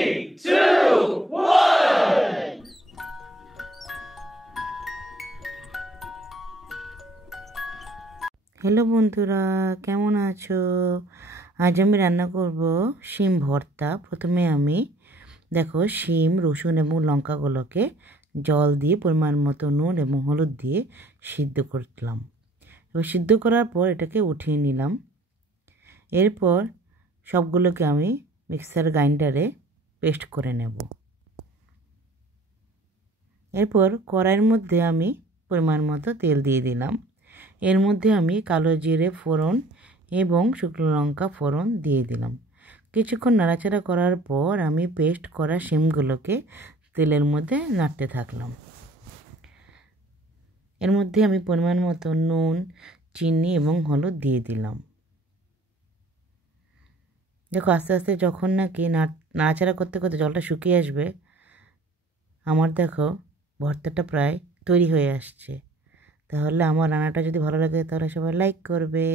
2, 1. Hello বন্ধুরা, কেমন আছো? আজ আমি রান্না করব শিম ভর্তা। প্রথমে আমি দেখো শিম, রসুন এবং লঙ্কাগুলোকে জল দিয়ে পরিমাণ মতো নুন এবং হলুদ দিয়ে সিদ্ধ করলাম। এবার সিদ্ধ করার পর এটাকে উঠিয়ে নিলাম। এরপর সবগুলোকে আমি মিক্সার গ্রাইন্ডারে পেস্ট করে নেব। এরপর কড়াইয়ের মধ্যে আমি পরিমাণ মতো তেল দিয়ে দিলাম। এর মধ্যে আমি কালো জিরে ফোড়ন এবং শুকনো লঙ্কা ফোড়ন দিয়ে দিলাম। কিছুক্ষণ নাড়াচাড়া করার পর আমি পেস্ট করা শিমগুলোকে তেলের মধ্যে নাড়তে থাকলাম। এর মধ্যে আমি পরিমাণ মতো নুন, চিনি এবং হলুদ দিয়ে দিলাম। দেখো আস্তে আস্তে যখন নাকি নাড়াচাড়া করতে করতে জলটা শুকিয়ে আসবে, আমার দেখো ভর্তাটা প্রায় তৈরি হয়ে আসছে। তাহলে আমার রান্নাটা যদি ভালো লাগে তাহলে সবাই লাইক করবে।